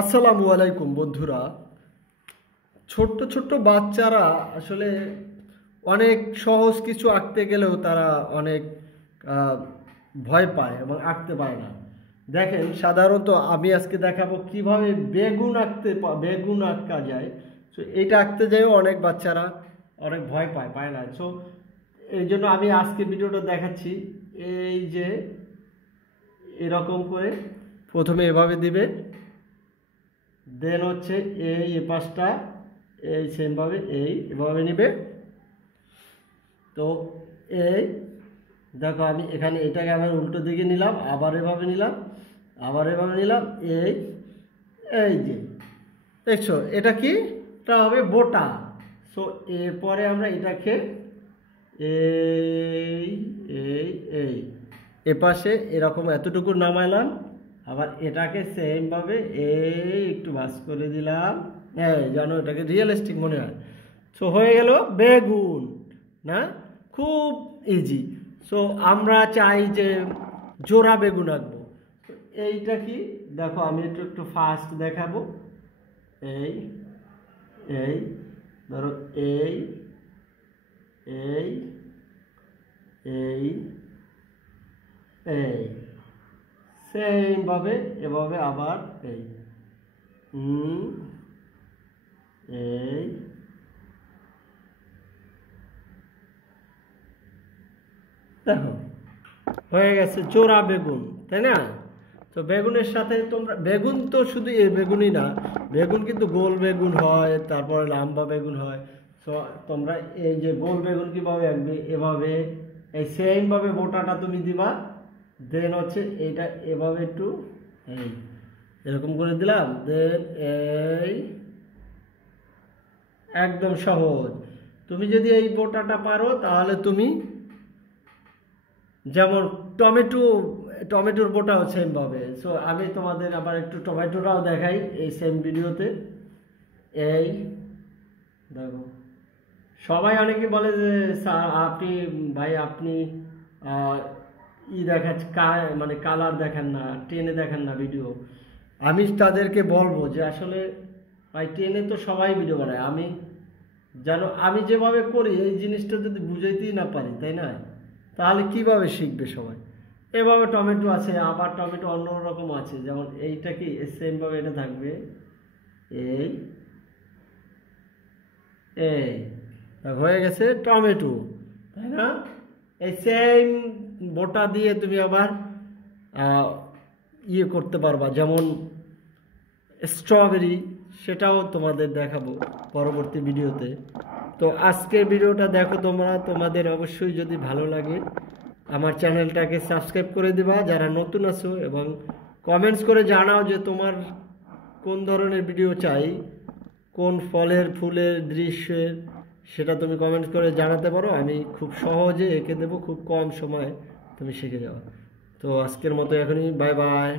আসসালামু আলাইকুম বন্ধুরা। ছোট্ট ছোট্ট বাচ্চারা আসলে অনেক সহজ কিছু আঁকতে গেলেও তারা অনেক ভয় পায় এবং আঁকতে পারে না। দেখেন, সাধারণত আমি আজকে দেখাবো কিভাবে বেগুন আঁকা যায়। সো এইটা আঁকতে যাইও অনেক বাচ্চারা অনেক ভয় পায় না। সো এই জন্য আমি আজকে ভিডিওটা দেখাচ্ছি। এই যে এরকম করে প্রথমে এভাবে দিবে, দেন হচ্ছে এই পাশটা এই সেমভাবে এভাবে নিবে। তো এই দেখো, আমি এখানে এটাকে আবার উল্টো দিকে নিলাম, আবার এভাবে নিলাম, আবার এভাবে নিলাম। এই যে দেখছো, এটা কি? এটা হবে বোটা। সো এরপরে আমরা এটাকে এই এই এই এপাশে এরকম এতটুকু নামাইলাম, আবার এটাকে সেমভাবে একটু ভাঁজ করে দিলাম। জানো, এটাকে রিয়েলিস্টিক মনে হয়। সো হয়ে গেল বেগুন, না? খুব ইজি। সো আমরা চাই যে জোড়া বেগুন আঁকবো। এইটা কি দেখো, আমি একটু ফাস্ট দেখাবো। এই এই ধরো এই এই এই এই সেমভাবে এভাবে আবার এই এই দেখো হয়ে গেছে জোড়া বেগুন, তাই না? তো বেগুনের সাথে তোমরা, বেগুন তো শুধু এই বেগুনই না, বেগুন কিন্তু গোল বেগুন হয়, তারপরে লম্বা বেগুন হয়। তো তোমরা এই যে গোল বেগুন কীভাবে আঁকবে, এভাবে এই সেমভাবে বোটাটা তুমি দিবা। দেন হচ্ছে এইটা এভাবে একটু এই এরকম করে দিলাম। দেন এই একদম সহজ। তুমি যদি এই বোটাটা পারো তাহলে তুমি, যেমন টমেটোর বোটাও সেমভাবে। সো আমি তোমাদের আবার একটু টমেটোটাও দেখাই এই সেম ভিডিওতে। এই দেখো, সবাই অনেকে বলে যে স্যার আপনি মানে কালার দেখেন না, টেনে দেখেন না ভিডিও। আমি তাদেরকে বলবো যে আসলে ভাই, টেনে তো সবাই ভিডিও বানায়। আমি যেভাবে করি এই জিনিসটা যদি বুঝাইতেই না পারি, তাই না? তাহলে কিভাবে শিখবে সবাই? এভাবে টমেটো আছে, আবার টমেটো অন্য রকম আছে। যেমন এইটা কি সেমভাবে এটা থাকবে এই এই হয়ে গেছে টমেটো, তাই না? এই সেম বোটা দিয়ে তুমি আবার করতে পারবা, যেমন স্ট্রবেরি, সেটাও তোমাদের দেখাবো পরবর্তী ভিডিওতে। তো আজকের ভিডিওটা দেখো তোমরা, তোমাদের অবশ্যই যদি ভালো লাগে আমার চ্যানেলটাকে সাবস্ক্রাইব করে দিবা যারা নতুন আছো, এবং কমেন্টস করে জানাও যে তোমার কোন ধরনের ভিডিও চাই, কোন ফলের ফুলের দৃশ্যের, সেটা তুমি কমেন্টস করে জানাতে পারো। আমি খুব সহজে এঁকে দেবো, খুব কম সময়ে তুমি শিখে যাও। তো আজকের মতো এখনই বাই বাই।